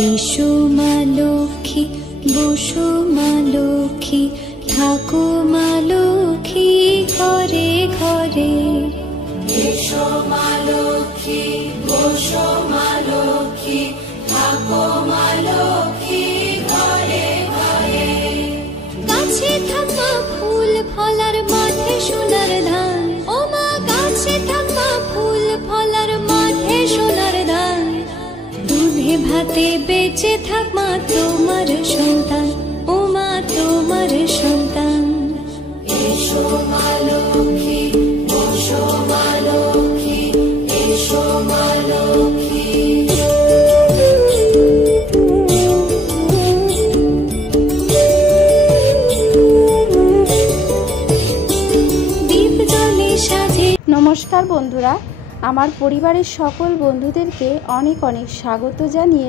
এসো মা লক্ষ্মী, বসো মা লক্ষ্মী, থাকো মা লক্ষ্মী ঘরে ঘরে। এসো মা লক্ষ্মী, বসো মা লক্ষ্মী, থাকো মা লক্ষ্মী ঘরে ঘরে। গাছে থাকা ফুল ফলার মাঠে সোনার ধান, ও মা গাছে থাকা ফুল ফলার মাঠে সোনার ধান। দুধে ভাতে বেঁচে থাক মা তোমার সন্তান, ও মা তোমার সন্তান। এসো মা লক্ষ্মী, বসো মা লক্ষ্মী, এসো মা লক্ষ্মী। নমস্কার বন্ধুরা, আমার পরিবারের সকল বন্ধুদেরকে অনেক অনেক স্বাগত জানিয়ে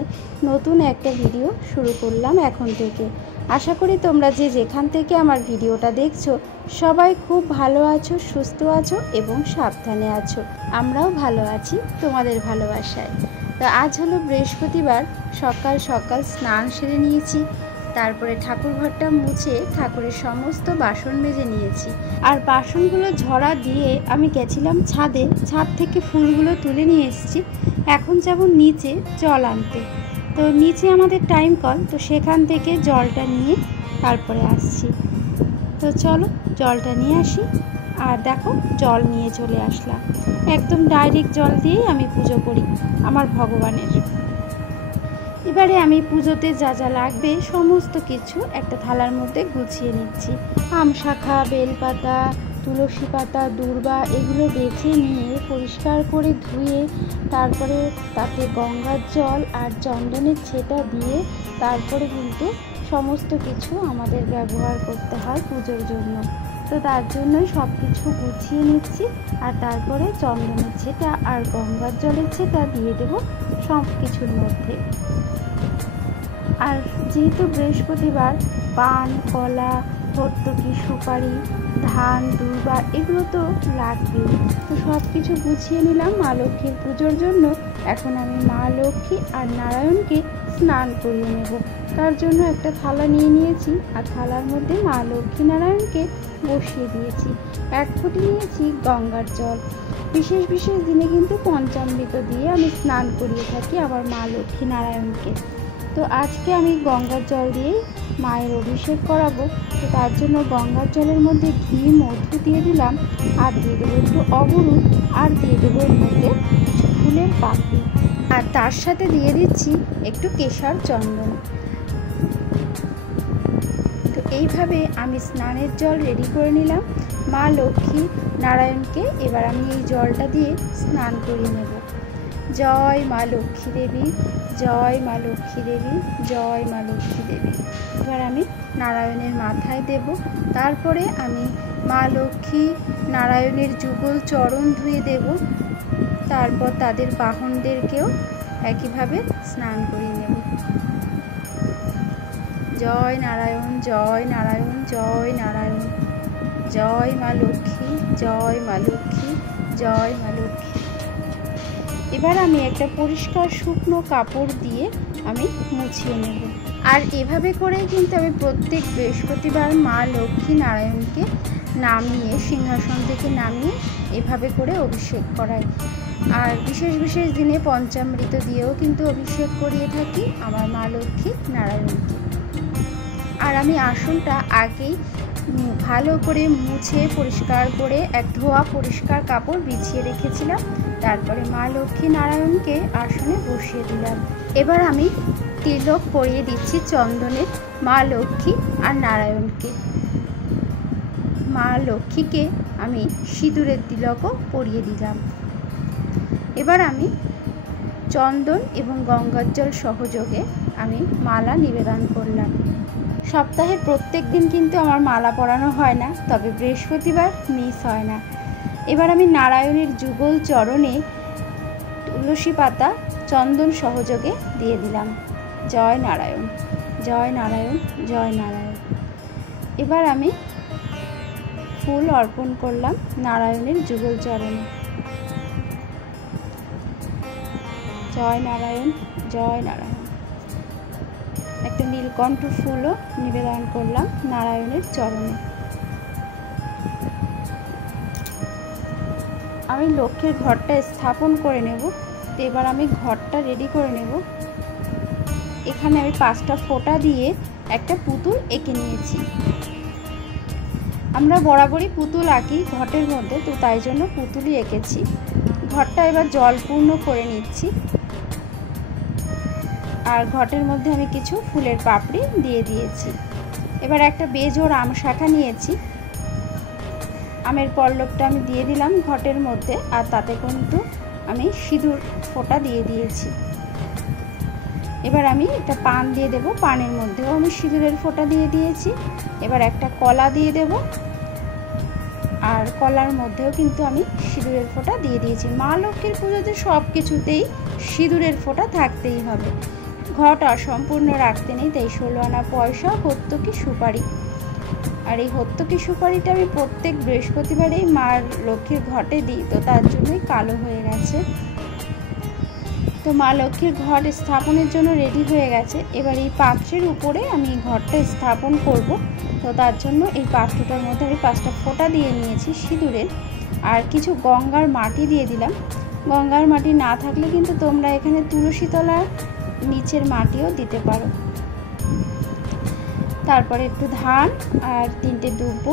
নতুন একটা ভিডিও শুরু করলাম এখন থেকে। আশা করি তোমরা যে যেখান থেকে আমার ভিডিওটা দেখছো সবাই খুব ভালো আছো, সুস্থ আছো এবং সাবধানে আছো। আমরাও ভালো আছি তোমাদের ভালোবাসায়। তো আজ হলো বৃহস্পতিবার, সকাল সকাল স্নান সেরে নিয়েছি, তারপরে ঠাকুর ঘরটা মুছে ঠাকুরের সমস্ত বাসন মেজে নিয়েছি। আর বাসনগুলো ঝরা দিয়ে আমি গেছিলাম ছাদে, ছাদ থেকে ফুলগুলো তুলে নিয়ে এসেছি। এখন যাব নিচে জল আনতে। তো নিচে আমাদের টাইম কল, তো সেখান থেকে জলটা নিয়ে তারপরে আসছি। তো চলো জলটা নিয়ে আসি। আর দেখো জল নিয়ে চলে আসলাম, একদম ডাইরেক্ট জল দিয়েই আমি পুজো করি আমার ভগবানের। এবারে আমি পুজোতে যা যা লাগবে সমস্ত কিছু একটা থালার মধ্যে গুছিয়ে নিচ্ছি। আম শাখা, বেলপাতা, তুলসী পাতা, দূর্বা এগুলো বেছে নিয়ে পরিষ্কার করে ধুয়ে তারপরে তাতে গঙ্গার জল আর চন্দনের ছেটা দিয়ে তারপরে কিন্তু সমস্ত কিছু আমাদের ব্যবহার করতে হয় পুজোর জন্য। তো তার জন্যই সব কিছু গুছিয়ে নিচ্ছি। আর তারপরে চন্দনের ছেটা আর গঙ্গার জলের ছেটা দিয়ে দেবো সব কিছুর মধ্যে। আর যেহেতু বৃহস্পতিবার, পান, কলা, ভর্তুকি, সুপারি, ধান, দূর্বা এগুলো তো লাগবেই। তো সব কিছু গুছিয়ে নিলাম মা লক্ষ্মীর পুজোর জন্য। এখন আমি মা লক্ষ্মী আর নারায়ণকে স্নান করিয়ে নেব। তার জন্য একটা থালা নিয়ে নিয়েছি, আর থালার মধ্যে মা লক্ষ্মী নারায়ণকে বসিয়ে দিয়েছি। এক ফুটি নিয়েছি গঙ্গার জল। বিশেষ বিশেষ দিনে কিন্তু পঞ্চামৃত দিয়ে আমি স্নান করিয়ে থাকি আমার মা লক্ষ্মী নারায়ণকে। তো আজকে আমি গঙ্গার জল দিয়েই মায়ের অভিষেক করাবো। তো তার জন্য গঙ্গার জলের মধ্যে ঘি, মধু দিয়ে দিলাম, আর দিয়ে দেবো একটু অবরুণ, আর দিয়ে দেবো এর মধ্যে কিছু ফুলের পাপড়ি, আর তার সাথে দিয়ে দিচ্ছি একটু কেশর চন্দন। তো এইভাবে আমি স্নানের জল রেডি করে নিলাম মা লক্ষ্মী নারায়ণকে। এবার আমি এই জলটা দিয়ে স্নান করিয়ে নেব। জয় মা লক্ষ্মী দেবী, জয় মা লক্ষ্মী দেবী, জয় মা লক্ষ্মী দেবী। এবার আমি নারায়ণের মাথায় দেব। তারপরে আমি মা লক্ষ্মী নারায়ণের যুগল চরণ ধুয়ে দেব। তারপর তাদের বাহনদেরকেও একইভাবে স্নান করিয়ে নেব। জয় নারায়ণ, জয় নারায়ণ, জয় নারায়ণ, জয় মা লক্ষ্মী, জয় মা লক্ষ্মী, জয় মা লক্ষ্মী। এবার আমি একটা পরিষ্কার শুকনো কাপড় দিয়ে আমি মুছিয়ে নেব। আর এভাবে করে কিন্তু আমি প্রত্যেক বৃহস্পতিবার মা লক্ষ্মী নারায়ণকে নামিয়ে, সিংহাসন থেকে নামিয়ে এভাবে করে অভিষেক করাই। আর বিশেষ বিশেষ দিনে পঞ্চামৃত দিয়েও কিন্তু অভিষেক করিয়ে থাকি আমার মা লক্ষ্মী নারায়ণকে। আর আমি আসনটা আগেই ভালো করে মুছে পরিষ্কার করে এক ধোয়া পরিষ্কার কাপড় বিছিয়ে রেখেছিলাম। তারপরে মা লক্ষ্মী নারায়ণকে আসনে বসিয়ে দিলাম। এবার আমি তিলক পরিয়ে দিচ্ছি চন্দনের মা লক্ষ্মী আর নারায়ণকে। মা লক্ষ্মীকে আমি সিঁদুরের তিলকও পরিয়ে দিলাম। এবার আমি চন্দন এবং গঙ্গার জল সহযোগে আমি মালা নিবেদন করলাম। সপ্তাহের প্রত্যেক দিন কিন্তু আমার মালা পরানো হয় না, তবে বৃহস্পতিবার মিস হয় না। এবার আমি নারায়ণের যুগল চরণে তুলসী পাতা চন্দন সহযোগে দিয়ে দিলাম। জয় নারায়ণ, জয় নারায়ণ, জয় নারায়ণ। এবার আমি ফুল অর্পণ করলাম নারায়ণের যুগল চরণে। জয় নারায়ণ, জয় নারায়ণ। একটা নীলকণ্ঠ ফুলও নিবেদন করলাম নারায়ণের চরণে। আমি লক্ষ্মীর ঘরটা স্থাপন করে নেব। তো এবার আমি ঘরটা রেডি করে নেব। এখানে আমি 5টা ফোঁটা দিয়ে একটা পুতুল এঁকে নিয়েছি। আমরা বরাবরই পুতুল আঁকি ঘটের মধ্যে, তো তাই জন্য পুতুলই এঁকেছি। ঘরটা এবার জলপূর্ণ করে নিচ্ছি। আর ঘটের মধ্যে আমি কিছু ফুলের পাপড়ি দিয়ে দিয়েছি। এবার একটা বেজোড় আম শাখা নিয়েছি, আমের পল্লবটা আমি দিয়ে দিলাম ঘটের মধ্যে, আর তাতে কিন্তু আমি সিঁদুর ফোঁটা দিয়ে দিয়েছি। এবার আমি একটা পান দিয়ে দেব, পানের মধ্যেও আমি সিঁদুরের ফোঁটা দিয়ে দিয়েছি। এবার একটা কলা দিয়ে দেব, আর কলার মধ্যেও কিন্তু আমি সিঁদুরের ফোঁটা দিয়ে দিয়েছি। মা লক্ষ্মীর পুজোতে সব কিছুতেই সিঁদুরের ফোঁটা থাকতেই হবে। ঘট অসম্পূর্ণ রাখতে নেই, তাই 16 আনা পয়সা, হত্যকি সুপারি। আর এই হত্যকি সুপারিটা আমি প্রত্যেক বৃহস্পতিবারেই মার লক্ষ্মীর ঘটে দিই, তো তার জন্যই কালো হয়ে গেছে। তো মা লক্ষ্মীর ঘট স্থাপনের জন্য রেডি হয়ে গেছে। এবার এই পাত্রের উপরে আমি ঘরটা স্থাপন করব। তো তার জন্য এই পাত্রটার মধ্যে আমি 5টা ফোঁটা দিয়ে নিয়েছি সিঁদুরের, আর কিছু গঙ্গার মাটি দিয়ে দিলাম। গঙ্গার মাটি না থাকলে কিন্তু তোমরা এখানে তুলসী তলার নিচের মাটিও দিতে পারো। তারপরে একটু ধান আর 3টে দুব্ব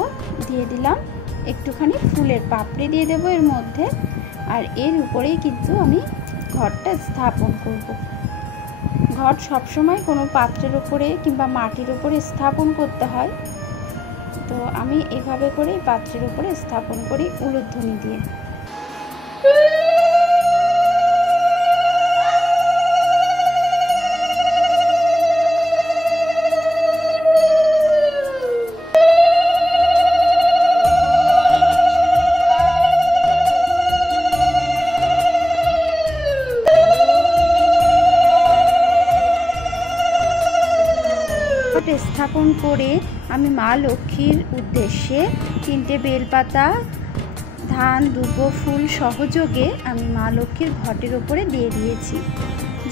দিয়ে দিলাম। একটুখানি ফুলের পাপড়ি দিয়ে দেবো এর মধ্যে, আর এর উপরেই কিন্তু আমি ঘরটা স্থাপন করব। ঘট সবসময় কোনো পাত্রের উপরে কিংবা মাটির উপরে স্থাপন করতে হয়। তো আমি এভাবে করে পাত্রের উপরে স্থাপন করি উলুধ্বনি দিয়ে। স্থাপন করে আমি মা লক্ষ্মীর উদ্দেশ্যে 3টে বেলপাতা, ধান, দুব্ব ফুল সহযোগে আমি মা লক্ষ্মীর ঘটের ওপরে দিয়ে দিয়েছি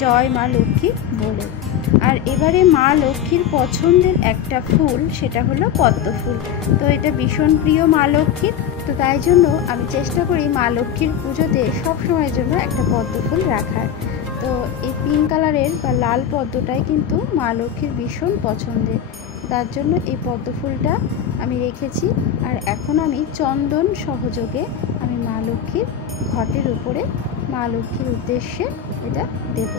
জয় মা লক্ষ্মী বলে। আর এবারে মা লক্ষ্মীর পছন্দের একটা ফুল, সেটা হলো পদ্ম ফুল। তো এটা ভীষণ প্রিয় মা লক্ষ্মীর, তো তাই জন্য আমি চেষ্টা করি মা লক্ষ্মীর পুজোতে সবসময়ের জন্য একটা পদ্ম ফুল রাখার। তো এই পিঙ্ক কালারের বা লাল পদ্মটাই কিন্তু মা লক্ষ্মীর ভীষণ পছন্দের, তার জন্য এই পদ্ম ফুলটা আমি রেখেছি। আর এখন আমি চন্দন সহযোগে আমি মা লক্ষ্মীর ঘটের উপরে মা লক্ষ্মীর উদ্দেশ্যে এটা দেব।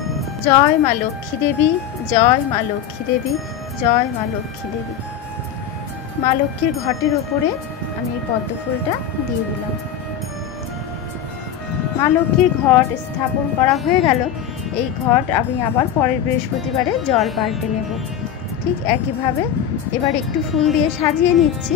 জয় মা লক্ষ্মী দেবী, জয় মা লক্ষ্মী দেবী, জয় মা লক্ষ্মী দেবী। মা লক্ষ্মীর ঘটের উপরে আমি এই পদ্ম ফুলটা দিয়ে দিলাম। মা লক্ষ্মীর ঘট স্থাপন করা হয়ে গেল। এই ঘট আমি আবার পরের বৃহস্পতিবারে জল পাল্টে নেব। ঠিক একইভাবে এবার একটু ফুল দিয়ে সাজিয়ে নিচ্ছি।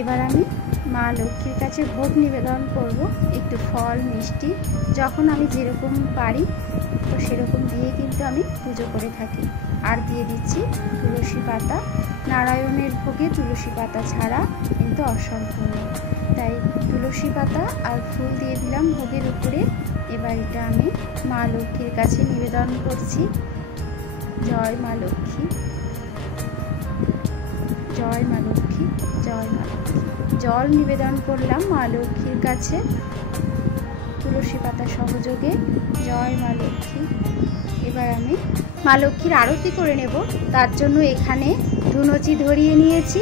এবার আমি মা লক্ষ্মীর কাছে ভোগ নিবেদন করব, একটু ফল মিষ্টি যখন আমি যেরকম পারি তো সেরকম দিয়ে কিন্তু আমি পুজো করে থাকি। আর দিয়ে দিচ্ছি তুলসী পাতা। নারায়ণের ভোগে তুলসী পাতা ছাড়া কিন্তু অসম্পূর্ণ, তাই তুলসী পাতা আর ফুল দিয়ে দিলাম ভোগের উপরে। এবার এটা আমি মা লক্ষ্মীর কাছে নিবেদন করছি। জয় মা লক্ষ্মী, জয় মা লক্ষ্মী, জয় মা লক্ষ্মী। জল নিবেদন করলাম মা লক্ষ্মীর কাছে তুলসী পাতা সহযোগে। জয় মা লক্ষ্মী। এবার আমি মা লক্ষ্মীর আরতি করে নেব। তার জন্য এখানে ধুনুচি ধরিয়ে নিয়েছি,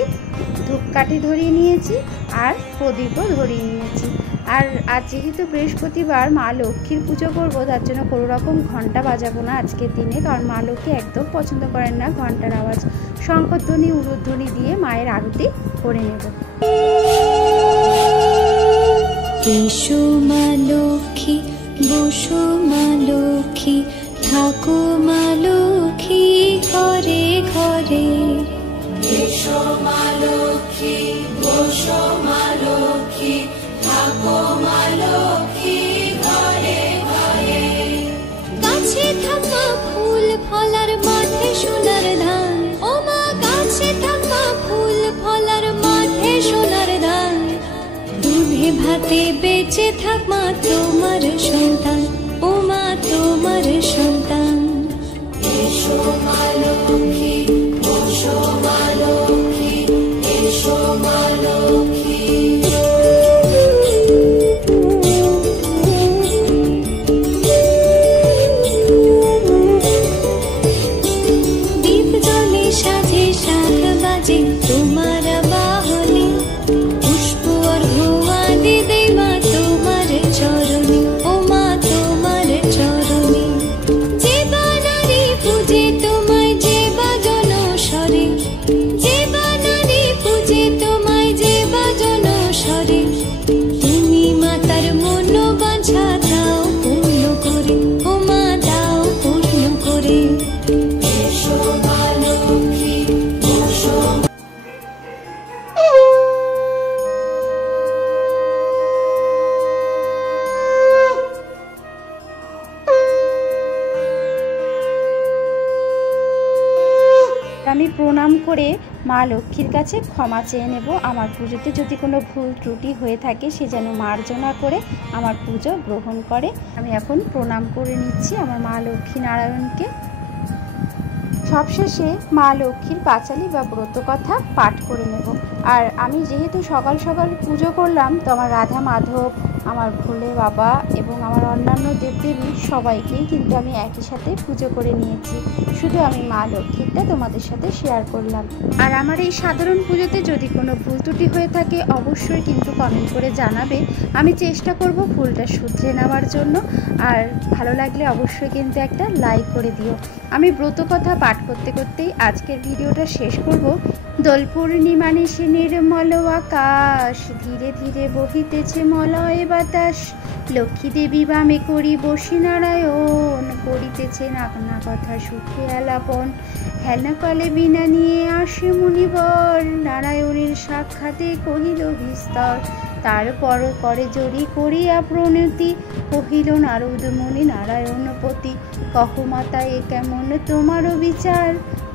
ধূপকাঠি ধরিয়ে নিয়েছি, আর প্রদীপও ধরিয়ে নিয়েছি। আর আজ যেহেতু বৃহস্পতিবার মা লক্ষ্মীর পুজো করবো, তার জন্য কোনো রকম ঘন্টা বাজাবো না আজকের দিনে, কারণ মা লক্ষ্মী একদম পছন্দ করেন না ঘন্টার আওয়াজ। শঙ্খধ্বনি, উলুধ্বনি দিয়ে মায়ের আরতি করে নেব। এসো মা লক্ষ্মী, বসো মা লক্ষ্মী, থাকো মা লক্ষ্মী ঘরে ঘরে। এসো মা লক্ষ্মী, বসো মা লক্ষ্মী, থাকো মা লক্ষ্মী ঘরে ঘরে। গাছে থাকা ফুল ফলার মাঠে সোনার ধান, ও মা গাছে থাকা ফুল ফলার মাঠে সোনার ধান। দুধে ভাতে বেঁচে থাক মা তোমার সন্তান, ও মা তোমার সন্তান। এসো মা লক্ষ্মী, বসো মা লক্ষ্মী, এসো মা লক্ষ্মী। দীপ জ্বলে সাজে শাখ বাজে তোমার বাহনে, পুষ্প অর্ঘ্য আদি দেই মা তোমার চরণে, ও মা তোমার চরণে। যে বা নারী পূজে তোমায়, যে বা জনস্বরে, যে বা নারী পূজে তোমায়, যে বা জনস্বরে। তুমি মাতার মনোবাঞ্ছা দাও পূর্ণ করে, ও মা দাও পূর্ণ করে। এসো মা লক্ষ্মী, বসো। আমি প্রণাম করে মা লক্ষ্মীর কাছে ক্ষমা চেয়ে নেব। আমার পুজোতে যদি কোনো ভুল ত্রুটি হয়ে থাকে সে যেন মার্জনা করে আমার পুজো গ্রহণ করে। আমি এখন প্রণাম করে নিচ্ছি আমার মা লক্ষ্মী নারায়ণকে। সবশেষে মা লক্ষ্মীর পাঁচালী বা ব্রত কথা পাঠ করে নেব। আর আমি যেহেতু সকাল সকাল পুজো করলাম, তো আমার রাধা মাধব, আমার ভোলে বাবা এবং আমার অন্যান্য দেবদেবী সবাইকেই কিন্তু আমি একই সাথে পুজো করে নিয়েছি। শুধু আমি মা লক্ষ্মীরটা তোমাদের সাথে শেয়ার করলাম। আর আমার এই সাধারণ পুজোতে যদি কোনো ভুল ত্রুটি হয়ে থাকে অবশ্যই কিন্তু কমেন্ট করে জানাবে। আমি চেষ্টা করব ভুলটা শুধরে নেওয়ার জন্য। আর ভালো লাগলে অবশ্যই কিন্তু একটা লাইক করে দিও। আমি ব্রত কথা পাঠ করতে করতেই আজকের ভিডিওটা শেষ করব। দোল পূর্ণিমা নিশি নির্মল আকাশ, ধীরে ধীরে বহিতেছে মলয় বাতাস। লক্ষ্মী দেবী বামে করি বসি নারায়ণ, করিতেছে নানা কথা সুখে আলাপন। হেনকালে বিনা নিয়ে আসে মুনিবর, নারায়ণের সাক্ষাতে কহিল বিস্তর। তারপর করে জড়ি করিয়া প্রণতি, কহিল নারদ মুনি নারায়ণপতি। কহ মাতা এ কেমন তোমারও বিচার,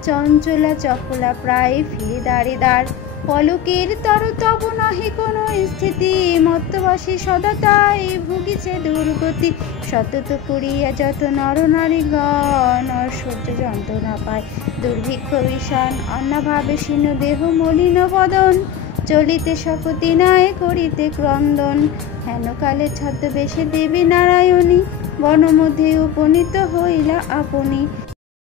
চঞ্চলা চপলা প্রায় ফিরে দাঁড়ে দাঁড়। পলকের তর তব নহে কোনো স্থিতি, মত্তবাসী সদা তাই ভুগিছে দুর্গতি। সতত করিয়া যত নর নারীগণ, সহ্য যন্ত্রণা পায় দুর্ভিক্ষ বিষাণ। অন্নভাবে শীর্ণ দেহ মলিন বদন, চলিতে শপথি নাই করিতে ক্রন্দন। হেনকালে ছদ্মবেশে দেবী নারায়ণী, বনমধ্যে উপনীত হইলা আপনি।